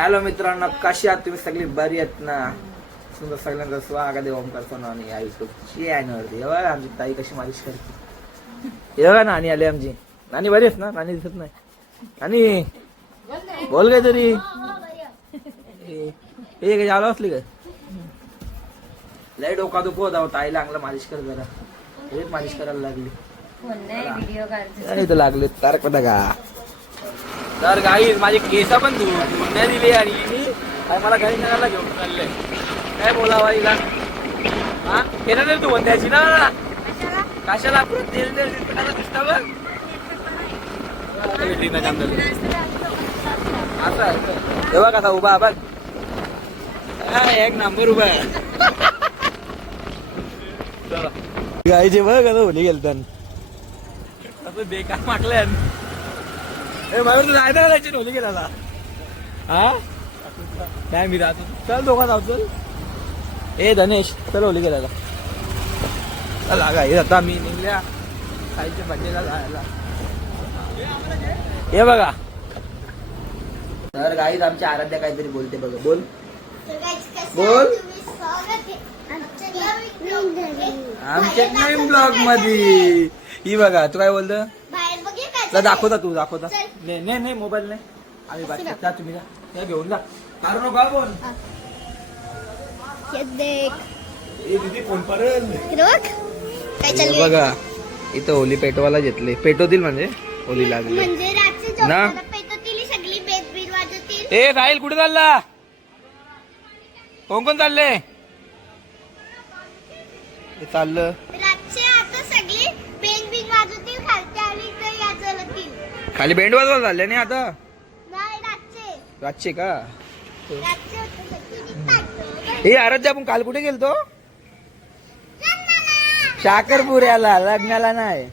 Hello मित्रांनो, कशी आहात तुम्ही सगळी? बरी आहेत ना? सुंदर सगळ्यांचं स्वागत आहे ओमकार सोनवणे या युट्यूब चॅनलवरती. हे बघा आमची ताई कशी मालिश करते. हे बघा नानी आली आमची. नानी बरी आहेस ना? नानी दिसत नाही. नानी बोल काय तरी. हे काय झालं असली काय? लय डोका दुखू होता ताईला, चांगलं मालिश कर जरा. हेच मालिश करायला लागली. इथं लागले तारक का. तर गाई माझे केस पण धुण्या दिली आणि मी मला घरी नगरला घेऊन चालले. काय बोलावा हिला? हा केलं तर तू म्हणत्याची ना कशाला तेल तेल दिसता बघ. असं तेव्हा कसा उभा बघ, एक नंबर उभा आहे. गाईचे बघ आता होली गेलतान असं बेकार माटल्या. मला तू जायचं का जायची होली गेला? हा नाही मी राहतो. चल दोघा जाऊ. चल ए धनेश चल होली गेला. चला गाई आता मी निघल्या ताईच्या बड्डेला जायला. हे बघा तर गाईत आमची आराध्या काहीतरी बोलते बघा. बोल बोल. आमच्या नवीन ब्लॉग मध्ये ही बघा. तू काय बोलत? दाखवता तू दाखवता. नाही नाही नाही मोबाईल नाही. आम्ही बाकी तुम्ही जा घेऊन जा. कारण काय बोल दीदी फोन पडेल बघा. इथं होली पेटवायला घेतले. पेटवतील म्हणजे होली लागली ना. ए राहील कुठे चालला? कोण कोण चालले? चाललं खाली बँड वाजवायला चालले नाही आता. रातचे का? हे आराध्या आपण काल कुठे गेलतो? साखरपुऱ्याला लग्नाला नाही.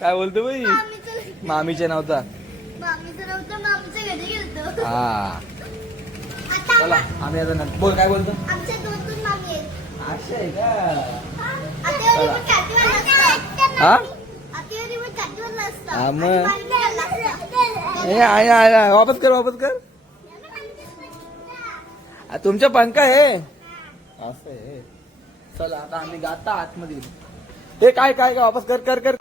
काय बोलतो बाई? मामीच्या नव्हता. हा चला आम्ही आता बोल. काय बोलतो? आहे का? हा मग वापस कर वापस कर. तुमच्या पंखा आहे असं आहे. चला आता आम्ही गाता आतमध्ये. हे काय काय वापस कर कर कर.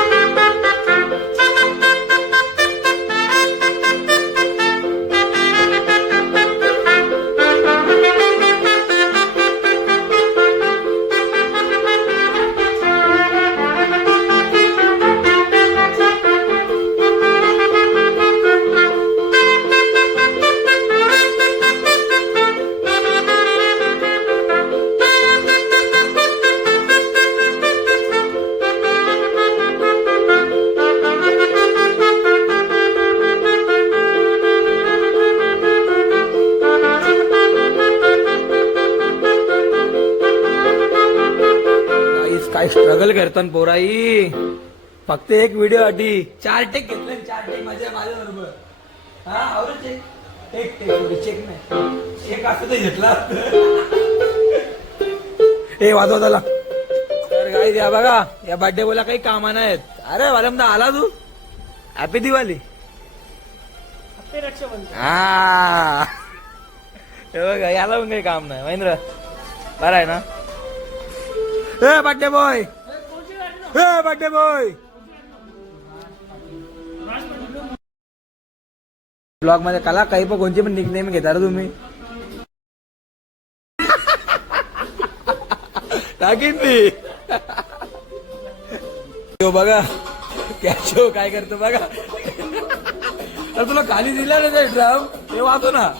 काय स्ट्रगल करतात पोराई. फक्त एक व्हिडिओ साठी 4 टेक घेतले. 4 टेक माझ्या बरोबर. हा आवडत टेक टेक चेक नाही. चेक असं तर घेतला. हे वाजव त्याला. तर काय द्या बघा या बर्थडे बोला काही कामा नाहीत. अरे वालमदा आला तू. हॅपी दिवाळी. हा हे बघा याला पण काही काम नाही. महेंद्र बरं आहे ना? हे बर्थडे बॉय. हे बर्थडे बॉय. ब्लॉग मध्ये कला काही पण कोणती पण निकनेम घेता तुम्ही. टाकीन ती. बघा कॅशो काय करतो बघा. तर तुला खाली दिला ना ते ड्रम हे वाचो ना.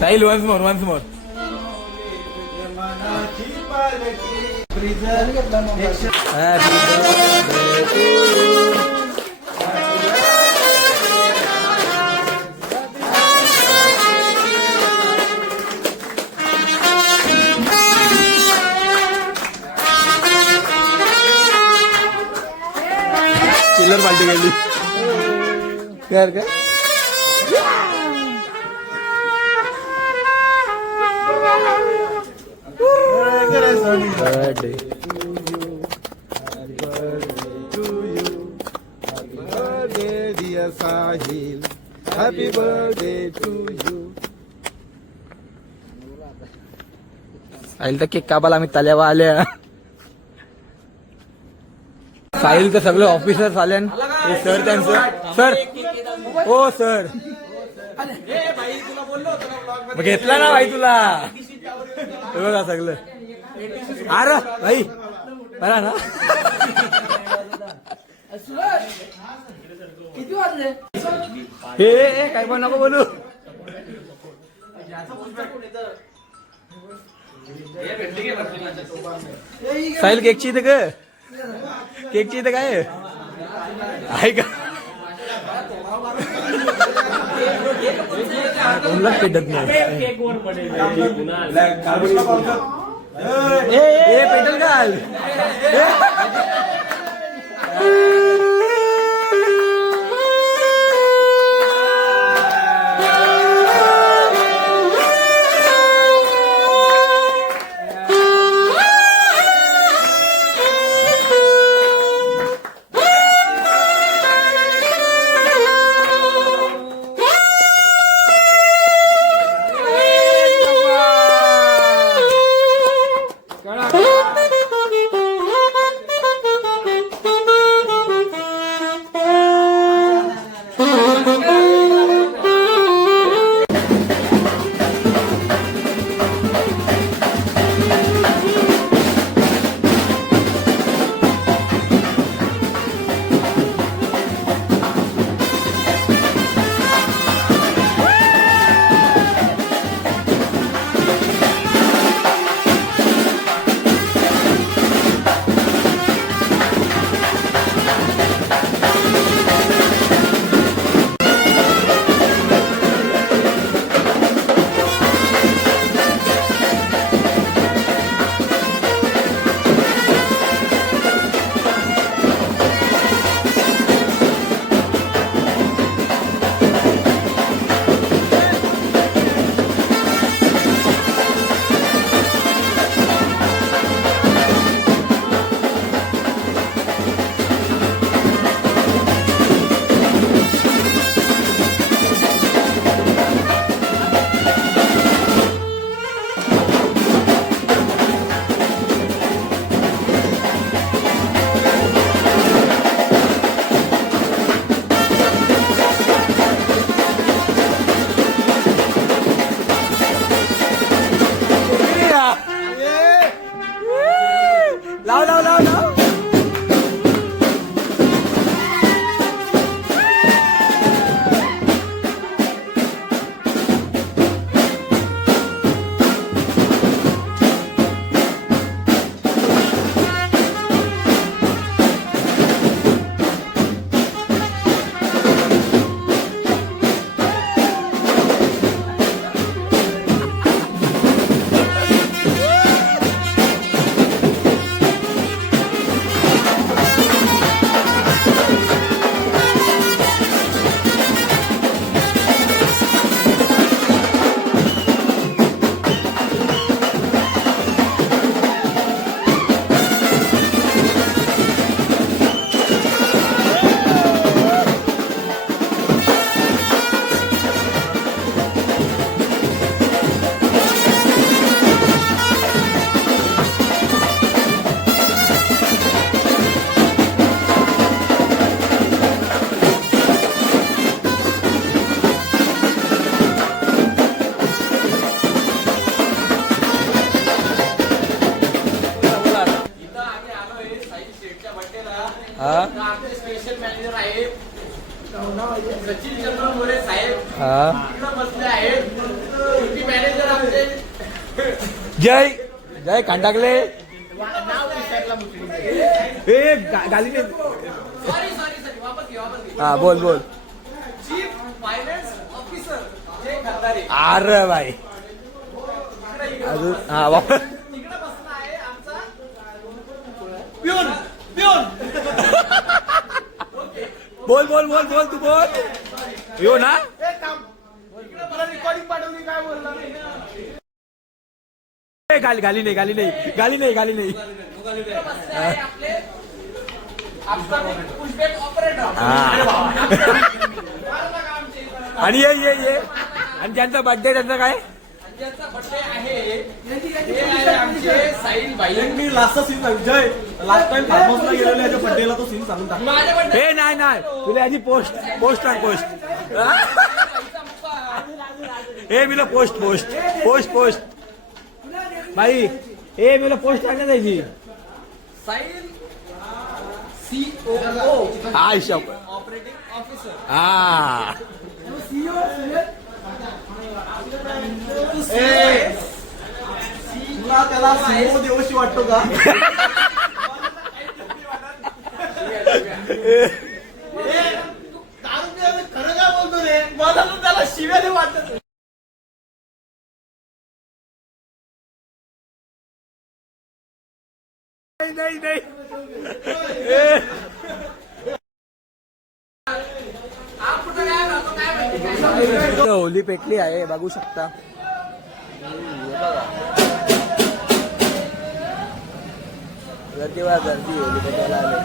Sahil once more once more. चिल्लर पार्टी केली. काय birthday dear Sahil, happy birthday to you. Sahil तर केक कापायला आम्ही तल्यावर आल्या. साहिल तर सगळे ऑफिसर्स आले. सर त्यांचं सर हो सर घेतला ना भाई तुला बघा सगळं. अरे भाई बरा ना हे काय पण नको बोलू. साहिल केकची इथं ग केकची इथं काय आहे का कोणलाच पेटत नाही. पेटल घाल लाव लाव लाव लाव. स्पेशल मॅनेजर आहेत सचिन चंद्र मोरे साहेब बसले आहेत. मॅनेजर आमचे जय जय कांडागले गाली हा बोल बोल. चीफ फायनान्स ऑफिसर जय खंदारे. अरे भाई अजून हा वापर तिकडे बसला आहे आमचा पिऊन पिऊन. बोल बोल बोल बोल तू बोल येऊ ना. रिकॉर्डिंग पाठवली काय बोलला. गाली नाही गाली नाही गाली नाही गाली नाही बसले आहे आपले अपकमिंग पुशबॅक ऑपरेटर आणि ये आणि ज्यांचा बर्थडे त्यांचा काय ज्यांचा बर्थडे आहे ते आहे आमचे साहिल भाई. मी लास्टचा सीन जय लास्ट टाइम फार्म हाऊसला गेलेलो याच्या बर्थडेला तो सीन सांगून टाक. माझ्या birthday हे नाही तुला आधी पोस्ट हे मी पोस्ट भाई हे मी पोस्ट टाकण्यात यायची साहिल COO हा हिशोब ऑपरेटिंग ऑफिसर. हा तुला त्याला सीओ देवशी वाटतो का? खरं काय बोलतो रे? मला तर त्याला शिव्याने वाटत नाही होली पेटली आहे बघू शकता. गर्दी होली पेटायला आले.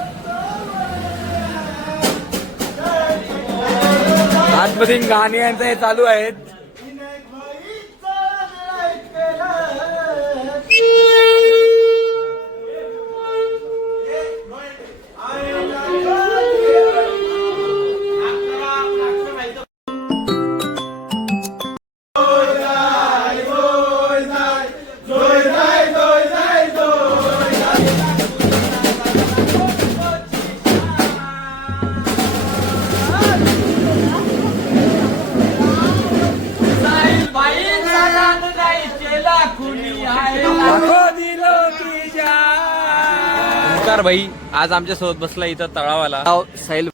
आतमध्ये गाणी यांचं हे चालू आहेत. भाई आज आमच्या सोबत बसला इथं तळावाला साहिल